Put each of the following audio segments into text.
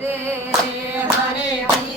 હરે હરે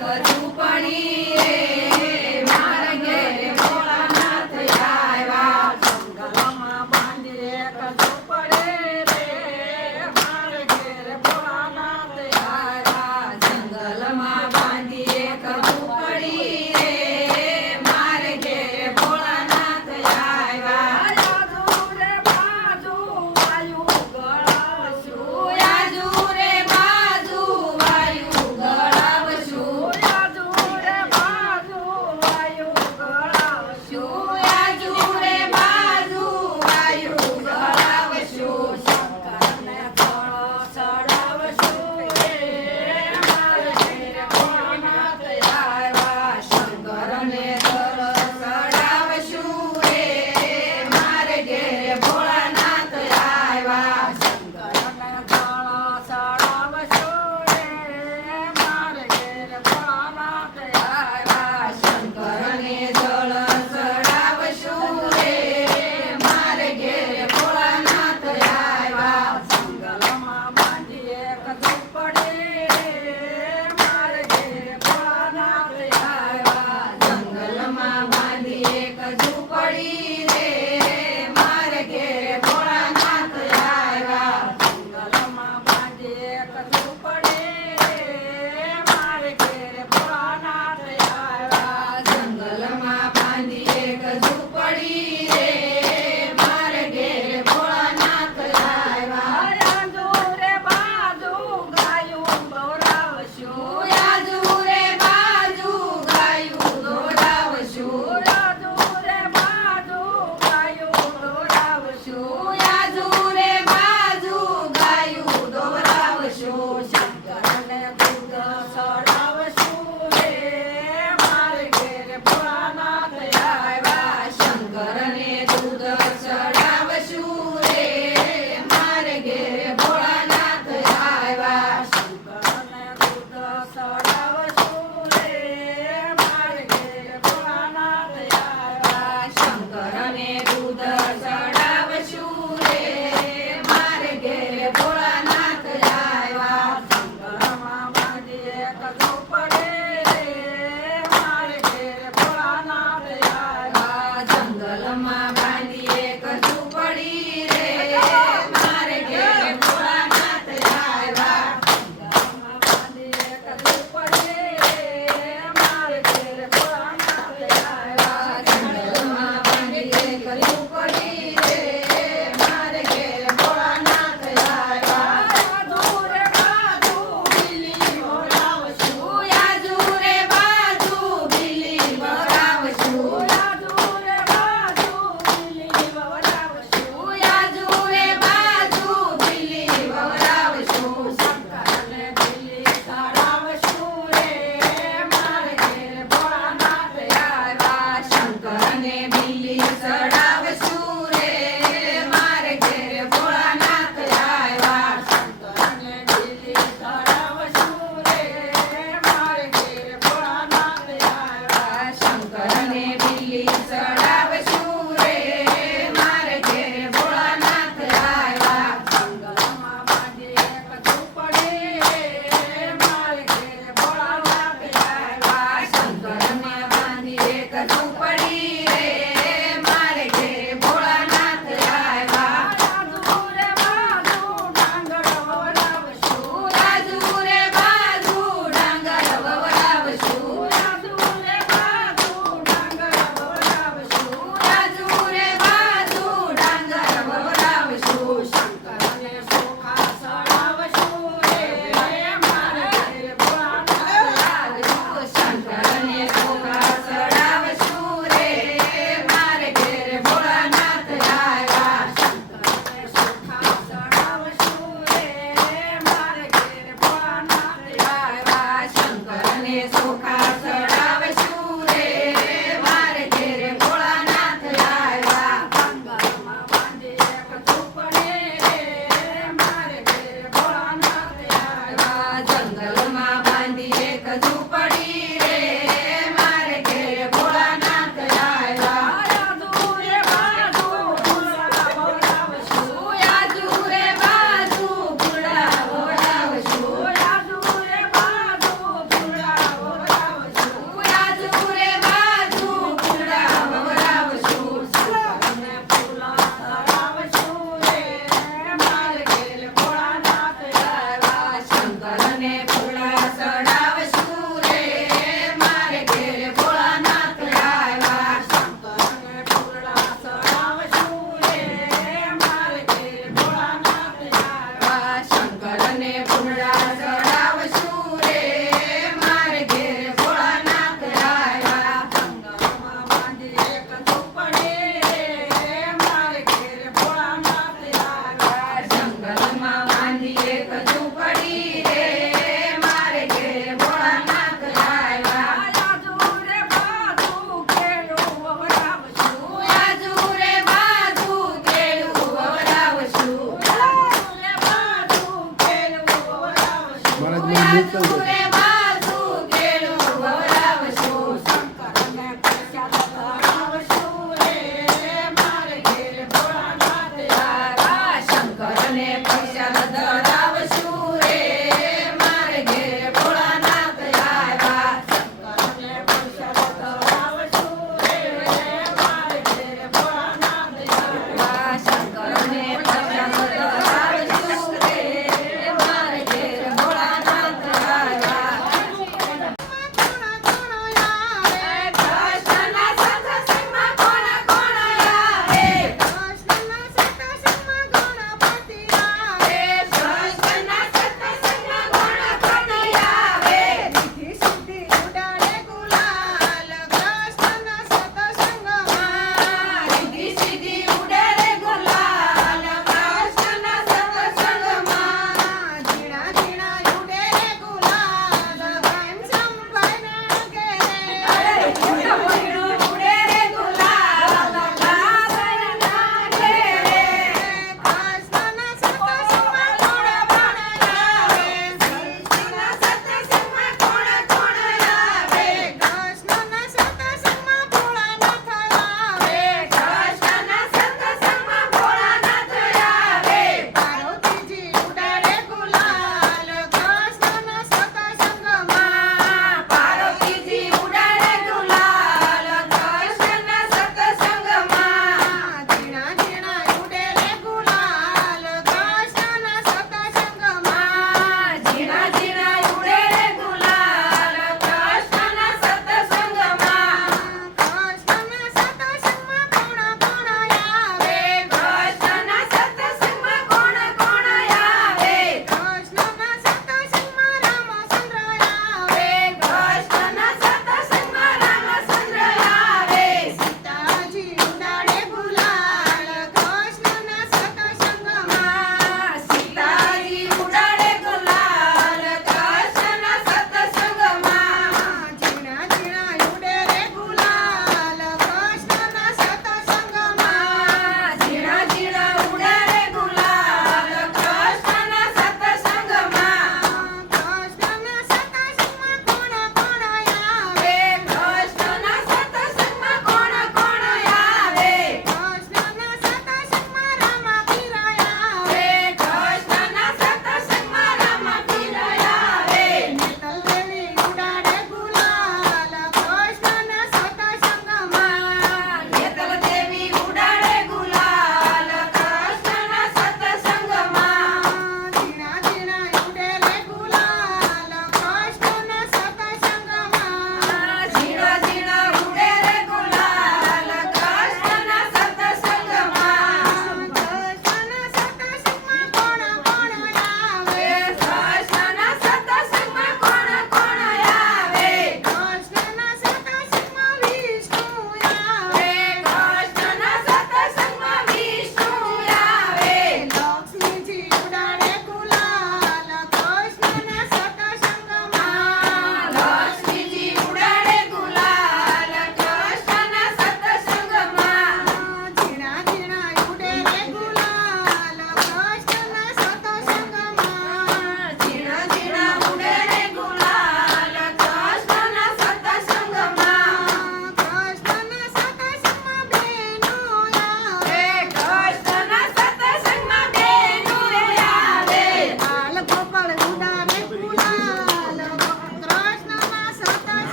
કરું પડી એક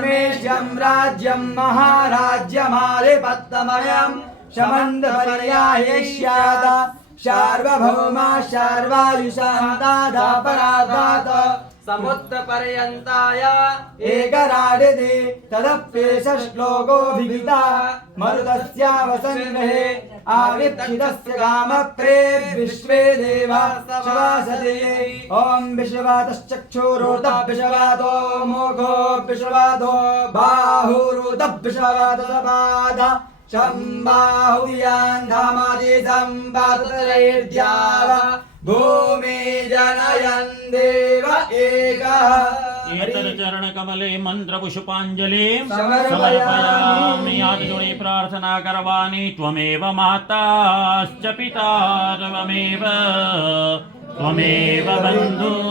मे राज्यम् महाराज्यमालिपत्तमयम् समन्धपर्याये स्याद सार्वभौमा शार्वायुषदा परादा समुद्रपर्यन्ताय एकराडिति तदप्येष श्लोकोऽभिहिता मरुतस्यावसन्नहे आविक्षितस्य कामप्रेर्विश्वे देवा शवासते ॐ विश्ववातश्चक्षुरुतः विश्ववातो मोघो विश्ववातो बाहुरुतः शम्बाहुयान्धामादि सम्पादतरैर्द्याव भूमि जनयन् देव एक। एकः चरणकमले मन्त्रपुष्पाञ्जलिं। समर्पयामि। यादजुणे प्रार्थना करवाणि। त्वमेव माताश्च पिता त्वमेव। त्वमेव बन्धु।